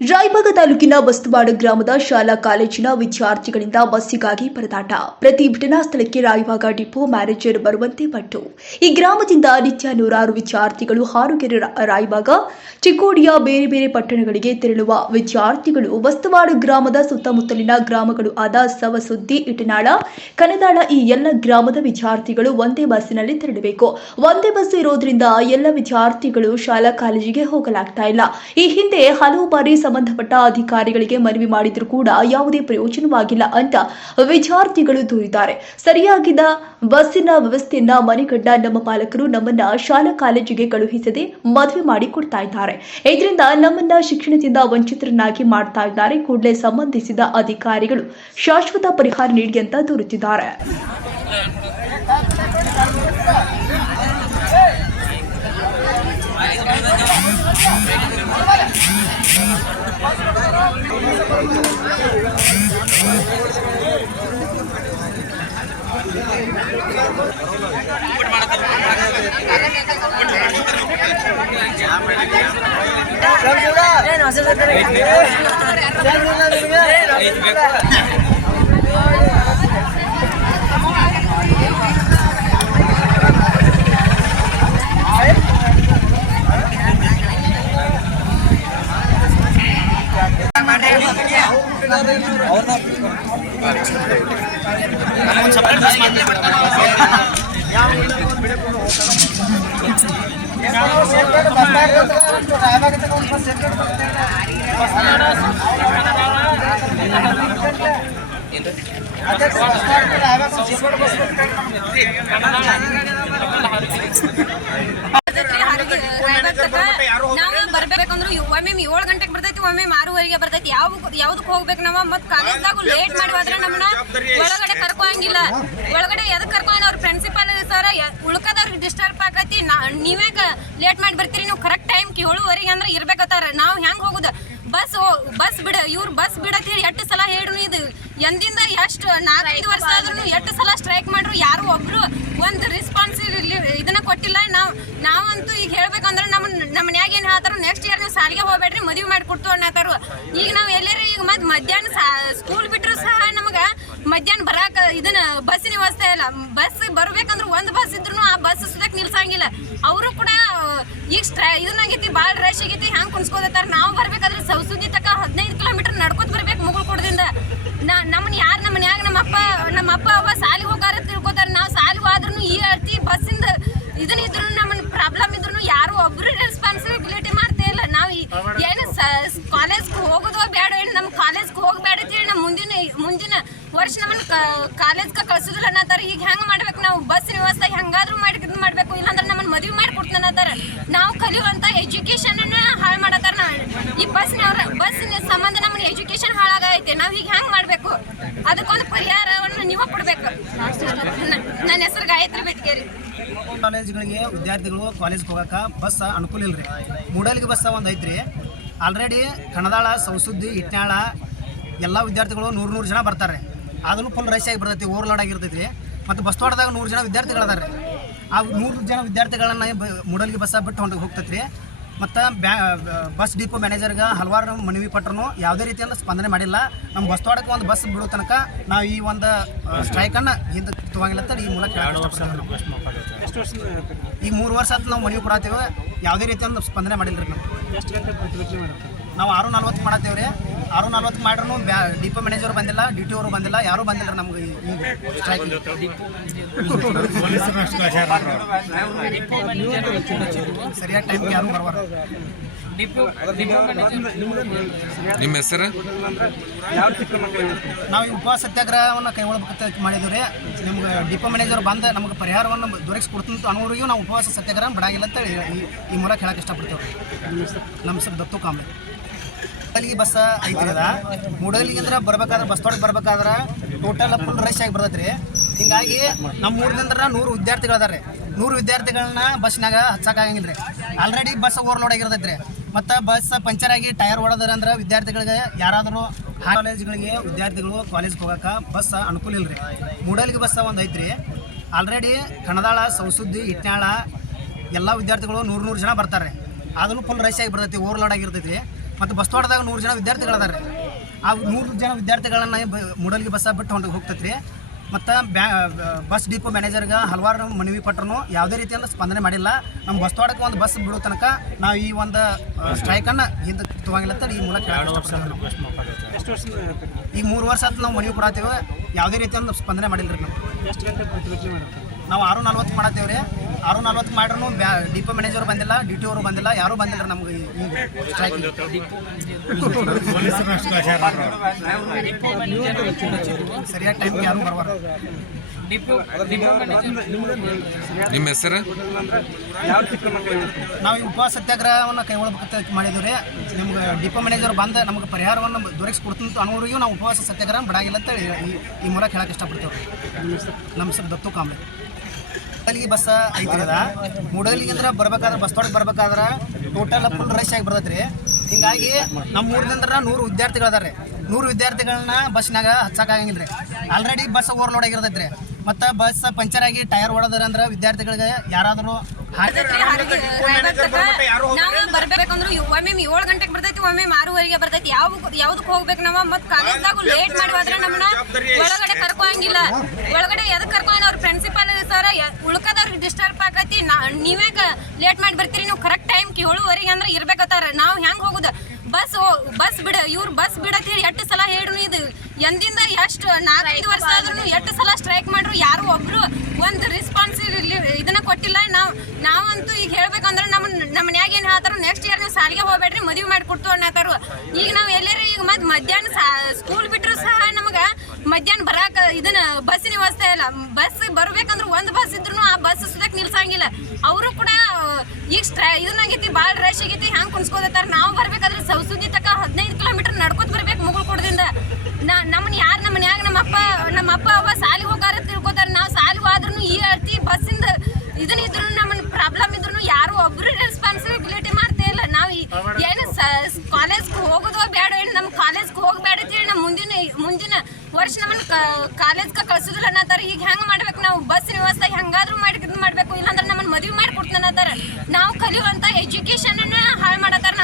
ರಾಯಬಾಗ ತಾಲೂಕಿನ ಬಸ್ತವಾಡ ಗ್ರಾಮದ ಶಾಲಾ ಕಾಲೇಜಿನ ವಿದ್ಯಾರ್ಥಿಗಳಿಂದ ಬಸ್ಸಿಗಾಗಿ ಪರದಾಟ. ಪ್ರತಿಭಟನಾ ಸ್ಥಳಕ್ಕೆ ರಾಯಬಾಗ ಡಿಪೋ ಮ್ಯಾನೇಜರ್ ಬರುವಂತೆ ಪಟ್ಟು. ಈ ಗ್ರಾಮದಿಂದ ನಿತ್ಯ ನೂರಾರು ವಿದ್ಯಾರ್ಥಿಗಳು ಹಾರುಗೆರೆ, ರಾಯಬಾಗ, ಚಿಕ್ಕೋಡಿಯ ಬೇರೆ ಬೇರೆ ಪಟ್ಟಣಗಳಿಗೆ ತೆರಳುವ ವಿದ್ಯಾರ್ಥಿಗಳು ಬಸ್ತವಾಡ ಗ್ರಾಮದ ಸುತ್ತಮುತ್ತಲಿನ ಗ್ರಾಮಗಳು ಆದ ಸವಸುದ್ದಿ, ಇಟನಾಳ, ಕನದಾಳ ಈ ಎಲ್ಲ ಗ್ರಾಮದ ವಿದ್ಯಾರ್ಥಿಗಳು ಒಂದೇ ಬಸ್ಸಿನಲ್ಲಿ ತೆರಳಬೇಕು. ಒಂದೇ ಬಸ್ ಇರೋದ್ರಿಂದ ಎಲ್ಲ ವಿದ್ಯಾರ್ಥಿಗಳು ಶಾಲಾ ಕಾಲೇಜಿಗೆ ಹೋಗಲಾಗ್ತಾ ಇಲ್ಲ. ಈ ಹಿಂದೆ ಹಲವು ಬಾರಿ ಸಂಬಂಧಪಟ್ಟ ಅಧಿಕಾರಿಗಳಿಗೆ ಮನವಿ ಮಾಡಿದರೂ ಕೂಡ ಯಾವುದೇ ಪ್ರಯೋಜನವಾಗಿಲ್ಲ ಅಂತ ವಿದ್ಯಾರ್ಥಿಗಳು ದೂರಿದ್ದಾರೆ. ಸರಿಯಾಗಿದ್ದ ಬಸ್ಸಿನ ವ್ಯವಸ್ಥೆಯನ್ನ ಮನೆಗಂಡ ನಮ್ಮ ಪಾಲಕರು ನಮ್ಮನ್ನ ಶಾಲಾ ಕಾಲೇಜಿಗೆ ಕಳುಹಿಸದೆ ಮದುವೆ ಮಾಡಿ ಕೊಡ್ತಾ ಇದ್ದಾರೆ. ಇದರಿಂದ ನಮ್ಮನ್ನ ಶಿಕ್ಷಣದಿಂದ ವಂಚಿತರನ್ನಾಗಿ ಮಾಡ್ತಾ ಇದ್ದಾರೆ. ಕೂಡಲೇ ಸಂಬಂಧಿಸಿದ ಅಧಿಕಾರಿಗಳು ಶಾಶ್ವತ ಪರಿಹಾರ ನೀಡಿ ಅಂತ ದೂರುತ್ತಿದ್ದಾರೆ. ನಾವು ಬರ್ಬೇಕಂದ್ರು ಒಮ್ಮೆ 7 ಗಂಟೆಗೆ ಬರ್ತೈತಿ, ಒಮ್ಮೆ 6:30ಗೆ ಬರ್ತೈತಿ. ಯಾವ್ದಕ್ ಹೋಗ್ಬೇಕು ನಾವು? ಮತ್ ಕಾಲೇಜ್ದಾಗ ಲೇಟ್ ಮಾಡಿ ಹೋದ್ರೆ ನಮ್ಮನ್ನ ಒಳಗಡೆ ಕರ್ಕೊಂಗಿಲ್ಲ. ಒಳಗಡೆ ಎದಕ್ ಕರ್ಕೊಂಡ್ ಅವ್ರ ಪ್ರಿನ್ಸಿಪಾಲ್ ಸರ್ ಉಳ್ಕದವ್ರಿಗೆ ಡಿಸ್ಟರ್ಬ್ ಆಗತಿ. ನೀವೇ ಲೇಟ್ ಮಾಡಿ ಬರ್ತೀರಿ, ನೀವು ಕರೆಕ್ಟ್ ಟೈಮ್ 7:30 ಅಂದ್ರೆ ಇರ್ಬೇಕತ್ತಾರ. ನಾವು ಹೆಂಗ್ ಹೋಗುದ? ಬಸ್ ಬಿಡ, ಇವ್ರು ಬಸ್ ಬಿಡತ್ ಹೇಳಿ 8 ಸಲ ಹೇಳ್ರು. ಇದು ಎಂದಿಂದ ಎಷ್ಟು 4-5 ವರ್ಷ ಆದ್ರೂ 8 ಸಲ ಸ್ಟ್ರೈಕ್ ಮಾಡ್ರು, ಯಾರು ಒಬ್ರು ಒಂದು ರೆಸ್ಪಾನ್ಸ್ ಇದನ್ನ ಕೊಟ್ಟಿಲ್ಲ. ನಾವಂತೂ ಈಗ ಹೇಳ್ಬೇಕಂದ್ರೆ ನಮ್ಮ ಮನ್ಯಾಗ ಏನ್ ಹೇಳ್ತಾರ, ನೆಕ್ಸ್ಟ್ ಇಯರ್ ನೀವು ಸಾಲಿಗೆ ಹೋಗ್ಬೇಡ್ರಿ, ಮದುವೆ ಮಾಡಿ ಕೊಡ್ತು ಅನ್ನತಾರ. ಈಗ ನಾವ್ ಎಲ್ಲರೂ ಈಗ ಮಧ್ಯಾಹ್ನ ಸ್ಕೂಲ್ ಬಿಟ್ರು ಸಹ ನಮಗ ಮಧ್ಯಾಹ್ನ ಬರಾಕ ಇದನ್ನ ಬಸ್ಸಿನ ವ್ಯವಸ್ಥೆ ಇಲ್ಲ. ಬಸ್ ಬರ್ಬೇಕಂದ್ರೆ ಒಂದು ಬಸ್ ಇದ್ರು ಆ ಬಸ್ ಸುದಕ್ ನಿಲ್ಸಂಗಿಲ್ಲ. ಅವರು ಕೂಡ ಈಗ ಇದನ್ನಾಗೈತಿ, ಭಾಳ ರಶ್ ಆಗೈತಿ, ಹ್ಯಾಂಗ್ ಕುಣ್ಸ್ಕೋತಾರ. ನಾವು ಬರ್ಬೇಕಾದ್ರೆ ಸವಸುದ್ದಿ ತಕ 15 ಕಿಲೋಮೀಟರ್ ನಡ್ಕೋತ ಬರ್ಬೇಕು ಮುಗುಳ್ಕೊಡದಿಂದ. ನಮ್ಮನ್ನ ಯಾರು ನಮ್ಮ ಮನ್ಯಾಗ ನಮ್ಮ ಅಪ್ಪ ಅವ್ವ ಸಾಲಿಗೆ ಹೋಗಾರ ತಿಳ್ಕೊತಾರ. ನಾವು ಸಾಲಿಗೆ ಆದ್ರೂ ಈ ಅರ್ತಿ ಬಸ್ಸಿಂದ ಇದನ್ನ ಇದ್ರು ನಮ್ಮನ್ನ ಪ್ರಾಬ್ಲಮ್ ಇದ್ರು ಯಾರು ಒಬ್ರು ರೆಸ್ಪಾನ್ಸಿಬಿಲಿಟಿ ಮಾಡ್ತಾ ಇಲ್ಲ. ನಾವು ಏನು ಕಾಲೇಜ್ಗೆ ಹೋಗೋದು ಬೇಡ, ಏನು ನಮ್ಮ ಕಾಲೇಜ್ಗೆ ಹೋಗ್ಬೇಡ ಅಂತೇಳಿ ನಮ್ಮ ಮುಂದಿನ ವರ್ಷ ನಮ್ಮನ್ನ ಕಾಲೇಜ್ಗೆ ಕಳ್ಸೋದಿಲ್ಲ ಅನ್ನತ್ತಾರ. ಈಗ ಹೆಂಗ್ ಮಾಡ್ಬೇಕು ನಾವು? ಬಸ್ಸಿನ ವ್ಯವಸ್ಥೆ ಹೆಂಗಾದ್ರೂ ಮಾಡ್ಬೇಕು, ಇಲ್ಲಾಂದ್ರೆ ನಮ್ಮನ್ನ ಮದುವೆ ಮಾಡಿ ಕೊಡ್ತಾನ ಅನ್ನತ್ತಾರ. ನಾವು ಕಲಿಯುವಂತ ಎಜುಕೇಶನ್ ಹಾಳು ಮಾಡತ್ತಾರ. ಈ ಬಸ್ಸಿನ ಸಂಬಂಧ ನಮ್ಮನ್ನ ಎಜುಕೇಶನ್ ಹಾಳಾಗೈತೆ. ನಾವ್ ಈಗ ಹೆಂಗ್ ಮಾಡ್ಬೇಕು? ಅದಕ್ಕೊಂದು ಪರಿಹಾರವನ್ನು ನೀವು ಕೊಡ್ಬೇಕು. ನನ್ನ ಹೆಸರು ಗಾಯತ್ರಿ ಬೆಟ್ಕೇರಿ. ಕಾಲೇಜ್ಗಳಿಗೆ ವಿದ್ಯಾರ್ಥಿಗಳು ಕಾಲೇಜ್ಗೆ ಹೋಗಕ್ಕೆ ಬಸ್ ಅನುಕೂಲ ಇಲ್ರಿ. ಮೂಡಲ್ಗಿ ಬಸ್ ಒಂದು ಐತ್ರಿ. ಆಲ್ರೆಡಿ ಕಣದಾಳ, ಸವಸುದ್ದಿ, ಇಟ್ನಾಳ ಎಲ್ಲ ವಿದ್ಯಾರ್ಥಿಗಳು 100 ಜನ ಬರ್ತಾರೆ. ಆದ್ರೂ ಫುಲ್ ರಶ್ ಆಗಿ ಬರ್ತೈತಿ, ಓವರ್ಲೋಡ್ ಆಗಿರ್ತೈತಿ. ಮತ್ತು ಬಸ್ತವಾಡದಾಗ 100 ಜನ ವಿದ್ಯಾರ್ಥಿಗಳದಾರೆ. ಆ 100 ಜನ ವಿದ್ಯಾರ್ಥಿಗಳನ್ನ ಮೂಡಲ್ಗಿ ಬಸ್ ಬಿಟ್ಟು ಹೋಗ್ತೈತ್ರಿ. ಮತ್ತು ಬಸ್ ಡಿಪೋ ಮ್ಯಾನೇಜರ್ಗೆ ಹಲವಾರು ಮನವಿ ಪಟ್ಟರು ಯಾವುದೇ ರೀತಿಯಿಂದ ಸ್ಪಂದನೆ ಮಾಡಿಲ್ಲ. ನಮ್ಮ ಬಸ್ತವಾಡಕ್ಕೆ ಒಂದು ಬಸ್ ಬಿಡೋ ತನಕ ನಾವು ಈ ಒಂದು ಸ್ಟ್ರೈಕನ್ನು ಹಿಂದೆ ತಗೊಂಗಿಲ್ಲ ಅಂತ ಈ ಮೂಲಕ ಈಗ 3 ವರ್ಷ ಆಯ್ತು ನಾವು ಮನವಿ ಕೊಡತ್ತೀವಿ. ಯಾವುದೇ ರೀತಿಯಿಂದ ಸ್ಪಂದನೆ ಮಾಡಿಲ್ಲ ರೀ. ನಾವು 6:40 ಮಾಡತ್ತೇವೆ ರೀ. 6:40 ಮಾಡ್ರೂ ಡಿಪೋ ಮ್ಯಾನೇಜರ್ ಬಂದಿಲ್ಲ, ಡಿ.ಟಿ ಅವರು ಬಂದಿಲ್ಲ, ಯಾರೂ ಬಂದಿಲ್ಲ ನಮ್ಗೆ ಈ ಸ್ಟ್ರೈಕ್. ಸರಿಯಾದ ಟೈಮ್ಗೆ ಯಾರು ಬರುವಾರ. ನಿಮ್ಮ ಹೆಸರು? ನಾವು ಈ ಉಪವಾಸ ಸತ್ಯಾಗ್ರಹವನ್ನು ಕೈಗೊಳ್ಳಬೇಕಂತ ಮಾಡಿದ್ದೀವಿ ರೀ. ನಿಮ್ಗೆ ಡಿಪೋ ಮ್ಯಾನೇಜರ್ ಬಂದು ನಮ್ಗೆ ಪರಿಹಾರವನ್ನು ದೊರಕಿಸ್ಕೊಡ್ತಂತ ಅನ್ನೋರಿಗೂ ನಾವು ಉಪವಾಸ ಸತ್ಯಾಗ್ರಹ ಬಿಡಾಗಿಲ್ಲ ಅಂತ ಈ ಮೂಲಕ ಹೇಳಕ್ಕೆ ಇಷ್ಟಪಡ್ತೇವೆ. ನಮ್ಮ ಹೆಸರು ದತ್ತು ಕಾಂಬ್ಳೆ. ಮೂಡಲ್ಗಿ ಬಸ್ ಐತ್ರಿ. ಅದ ಮೂಡಲ್ಗಿ ಅಂದ್ರೆ ಬರ್ಬೇಕಾದ್ರೆ ಬಸ್ತವಾಡಕ್ಕೆ ಬರ್ಬೇಕಾದ್ರೆ ಟೋಟಲ್ ಫುಲ್ ರಶ್ ಆಗಿ ಬರ್ತೈತೆ ರೀ. ಹಿಂಗಾಗಿ ನಮ್ಮ ಊರಿನಿಂದ 100 ವಿದ್ಯಾರ್ಥಿಗಳದಾರೆ. 100 ವಿದ್ಯಾರ್ಥಿಗಳನ್ನ ಬಸ್ನಾಗ ಹಚ್ಚಕ್ಕಾಗಂಗಿಲ್ಲ ರೀ. ಆಲ್ರೆಡಿ ಬಸ್ ಓವರ್ಲೋಡ್ ಆಗಿರ್ತೈತೆ ರೀ. ಮತ್ತು ಬಸ್ ಪಂಚರ್ ಆಗಿ ಟೈರ್ ಹೊಡೆದ್ರೆ ಅಂದ್ರೆ ವಿದ್ಯಾರ್ಥಿಗಳಿಗೆ ಯಾರಾದರೂ ಕಾಲೇಜ್ಗಳಿಗೆ ವಿದ್ಯಾರ್ಥಿಗಳು ಕಾಲೇಜ್ಗೆ ಹೋಗಕ್ಕೆ ಬಸ್ ಅನುಕೂಲ ಇಲ್ಲ ರೀ. ಮೂಡಲ್ಗಿ ಬಸ್ ಒಂದು ಐತ್ರಿ. ಆಲ್ರೆಡಿ ಕಣದಾಳ, ಸವಸುದ್ದಿ, ಇಟ್ನಾಳ ಎಲ್ಲ ವಿದ್ಯಾರ್ಥಿಗಳು 100 ಜನ ಬರ್ತಾರೆ. ಆದ್ರೂ ಫುಲ್ ರಶ್ ಆಗಿ ಬರ್ತೈತಿ, ಓವರ್ಲೋಡ್ ಆಗಿರ್ತೈತಿ. ಮತ್ತು ಬಸ್ತವಾಡದಾಗ 100 ಜನ ವಿದ್ಯಾರ್ಥಿಗಳದಾರೆ. ಆ 100 ಜನ ವಿದ್ಯಾರ್ಥಿಗಳನ್ನ ಮೂಡಲ್ಗಿ ಬಸ್ ಬಿಟ್ಟು ಹೋಗ್ತೈತೆ ರೀ. ಮತ್ತು ಬಸ್ ಡಿಪೋ ಮ್ಯಾನೇಜರ್ಗೆ ಹಲವಾರು ಮನವಿ ಪಟ್ಟರು ಯಾವುದೇ ರೀತಿಯಿಂದ ಸ್ಪಂದನೆ ಮಾಡಿಲ್ಲ. ನಮ್ಮ ಬಸ್ತವಾಡಕ್ಕೆ ಒಂದು ಬಸ್ ಬಿಡೋ ತನಕ ನಾವು ಈ ಒಂದು ಸ್ಟ್ರೈಕನ್ನು ಹಿಂದೆ ತಗೋಂಗಿಲ್ಲ ಅಂತ ಈ ಮೂಲಕ ಈಗ 3 ವರ್ಷ ಆಯ್ತು ನಾವು ಮನವಿ ಕೊಡತ್ತೀವಿ. ಯಾವುದೇ ರೀತಿಯಿಂದ ಸ್ಪಂದನೆ ಮಾಡಿಲ್ಲ ರೀ. ನಾವು 6:40 ಮಾಡತ್ತೀವಿ ರೀ. 6:40 ಮಾಡ್ರೂ ಡಿಪೋ ಮ್ಯಾನೇಜರ್ ಬಂದಿಲ್ಲ, ಡಿ ಟಿ ಅವರು ಬಂದಿಲ್ಲ, ಯಾರೂ ಬಂದಿಲ್ಲ ನಮ್ಗೆ ಈ ಸ್ಟ್ರೈಕ್. ಸರಿಯಾದ ಟೈಮ್ಗೆ ಯಾರು ಬರಬಾರ. ನಿಮ್ಮ ಹೆಸರು? ನಾವು ಈ ಉಪವಾಸ ಸತ್ಯಾಗ್ರಹವನ್ನು ಕೈಗೊಳ್ಳಬೇಕಂತ ಮಾಡಿದ್ದೀವಿ ರೀ. ನಿಮ್ಗೆ ಡಿಪೋ ಮ್ಯಾನೇಜರ್ ಬಂದು ನಮಗೆ ಪರಿಹಾರವನ್ನು ದೊರಕಿಸ್ಕೊಡ್ತಂತ ಅನ್ನೋರಿಗೂ ನಾವು ಉಪವಾಸ ಸತ್ಯಾಗ್ರಹ ಬಿಡಾಗಿಲ್ಲ ಅಂತೇಳಿ ಈ ಮೂಲಕ ಹೇಳಕ್ಕೆ ಇಷ್ಟಪಡ್ತೇವೆ. ನಮ್ಮ ಹೆಸರು ದತ್ತು ಕಾಂಬ್ಳೆ. ಮೂಡಲ್ಗಿ ಬಸ್ ಐತ್ರಿ. ಅದ ಮೂಡಲ್ಗಿ ಅಂದ್ರೆ ಬರ್ಬೇಕಾದ್ರೆ ಬಸ್ತವಾಡಕ್ಕೆ ಬರ್ಬೇಕಾದ್ರೆ ಟೋಟಲ್ ಫುಲ್ ರಶ್ ಆಗಿ ಬರ್ತೈತೆ ರೀ. ಹಿಂಗಾಗಿ ನಮ್ಮ ಊರಿನಿಂದ 100 ವಿದ್ಯಾರ್ಥಿಗಳದಾರೆ. 100 ವಿದ್ಯಾರ್ಥಿಗಳನ್ನ ಬಸ್ನಾಗ ಹಚ್ಚಕ್ಕಾಗಂಗಿಲ್ಲ ರೀ. ಆಲ್ರೆಡಿ ಬಸ್ ಓವರ್ಲೋಡ್ ಆಗಿರ್ತೈತೆ ರೀ. ಮತ್ತು ಬಸ್ ಪಂಚರ್ ಆಗಿ ಟೈರ್ ಹೊಡೆದ್ರೆ ಅಂದ್ರೆ ವಿದ್ಯಾರ್ಥಿಗಳಿಗೆ ಯಾರಾದರೂ ನಾವು ಬರ್ಬೇಕಂದ್ರು ಒಮ್ಮೆ 7 ಗಂಟೆಗೆ ಬರ್ತೈತಿ, ಒಮ್ಮೆ 6:30 ಬರ್ತೈತಿ. ಯಾವ್ದಕ್ಕೆ ಹೋಗ್ಬೇಕು ನಾವು? ಮತ್ತು ಕಾಲೇಜ್ದಾಗು ಲೇಟ್ ಮಾಡಿ ಹೋದ್ರೆ ನಮ್ಮನ್ನ ಒಳಗಡೆ ಕರ್ಕೋಂಗಿಲ್ಲ. ಒಳಗಡೆ ಎದಕ್ಕೆ ಕರ್ಕೊಂಡು ಅವ್ರ ಪ್ರಿನ್ಸಿಪಾಲ್ ಸರ್ ಉಳ್ಕದವ್ರಿಗೆ ಡಿಸ್ಟರ್ಬ್ ಆಗೈತಿ. ನೀವೇ ಲೇಟ್ ಮಾಡಿ ಬರ್ತೀರಿ, ನೀವು ಕರೆಕ್ಟ್ ಟೈಮ್ 7:30 ಅಂದ್ರೆ ಇರ್ಬೇಕತ್ತಾರ. ನಾವು ಹೆಂಗೆ ಹೋಗುದು? ಬಸ್ ಬಿಡ ಇವ್ರು ಬಸ್ ಬಿಡತ್ತಿ ಎಷ್ಟು ಸಲ ಹೇಳ್ರು. ಇದು ಎಂದಿಂದ ಎಷ್ಟು 4-5 ವರ್ಷ ಆದ್ರೂ ಎಷ್ಟು ಸಲ ಸ್ಟ್ರೈಕ್ ಮಾಡ್ರು, ಯಾರು ಒಬ್ರು ಒಂದು ರೆಸ್ಪಾನ್ಸ್ ಇದನ್ನ ಕೊಟ್ಟಿಲ್ಲ. ನಾವಂತೂ ಈಗ ಹೇಳ್ಬೇಕಂದ್ರೆ ನಮ್ಮ ಮನ್ಯಾಗ ಏನು ಹೇಳ್ತಾರೋ, ನೆಕ್ಸ್ಟ್ ಇಯರ್ ನೀವು ಸಾಲಿಗೆ ಹೋಗ್ಬೇಡ್ರಿ, ಮದುವೆ ಮಾಡಿ ಕೊಡ್ತು ಅನ್ನತ್ತಾರು. ಈಗ ನಾವು ಎಲ್ಲರೂ ಈಗ ಮತ್ತೆ ಮಧ್ಯಾಹ್ನ ಸ್ಕೂಲ್ ಬಿಟ್ಟರು ಸಹ ನಮಗೆ ಮಧ್ಯಾಹ್ನ ಬರಾಕ ಇದನ್ನ ಬಸ್ಸಿನ ವ್ಯವಸ್ಥೆ ಇಲ್ಲ. ಬಸ್ ಬರ್ಬೇಕಂದ್ರೆ ಒಂದು ಬಸ್ ಇದ್ರು ಆ ಬಸ್ ಸುದಕ್ಕೆ ನಿಲ್ಸಂಗಿಲ್ಲ. ಅವರು ಕೂಡ ಈಗ ಇದನ್ನಾಗೈತಿ, ಭಾಳ ರಶ್ ಆಗೈತಿ, ಹ್ಯಾಂಗೆ ಕುಣಿಸ್ಕೋತಾರ. ನಾವು ಬರ್ಬೇಕಾದ್ರೆ ಸೌಸುದ್ದಿ ತಕ 15 ಕಿಲೋಮೀಟರ್ ನಡ್ಕೊತ ಬರ್ಬೇಕು ಮುಗುಳ್ಕೊಡದಿಂದ. ನಮ್ಮನ್ನ ಯಾರು ನಮ್ಮ ಮನ್ಯಾಗ ನಮ್ಮ ಅಪ್ಪ ಅವ್ವ ಸಾಲಿಗೆ ಹೋಗಾರ ತಿಳ್ಕೊತಾರೆ. ನಾವು ಸಾಲಿಗೆ ಆದ್ರೂ ಈ ಅರ್ತಿ ಬಸ್ಸಿಂದ ಇದನ್ನ ಇದ್ರು ನಮ್ಮನ್ನ ಪ್ರಾಬ್ಲಮ್ ಇದ್ರು ಯಾರು ಒಬ್ರು ರೆಸ್ಪಾನ್ಸಿಬಿಲಿಟಿ ಮಾಡ್ತಾ ಇಲ್ಲ. ನಾವು ಏನು ಕಾಲೇಜ್ಗೆ ಹೋಗೋದು ಬೇಡ, ಏನು ನಮ್ಮ ಕಾಲೇಜ್ಗೆ ಹೋಗ್ಬೇಡ ಅಂತೇಳಿ ನಮ್ಮ ಮುಂದಿನ ವರ್ಷ ನಮ್ಮನ್ನ ಕಾಲೇಜ್ಗೆ ಕಳ್ಸೋದಿಲ್ಲ ಅನ್ನತ್ತಾರ. ಈಗ ಹೆಂಗೆ ಮಾಡ್ಬೇಕು ನಾವು? ಬಸ್ಸಿನ ವ್ಯವಸ್ಥೆ ಹೆಂಗಾದ್ರೂ ಮಾಡಬೇಕು, ಇಲ್ಲಾಂದ್ರೆ ನಮ್ಮನ್ನ ಮದುವೆ ಮಾಡಿ ಕೊಡ್ತಾನತ್ತಾರ. ನಾವು ಕಲಿಯುವಂಥ ಎಜುಕೇಶನ್ ಹಾಳು ಮಾಡತ್ತಾರ.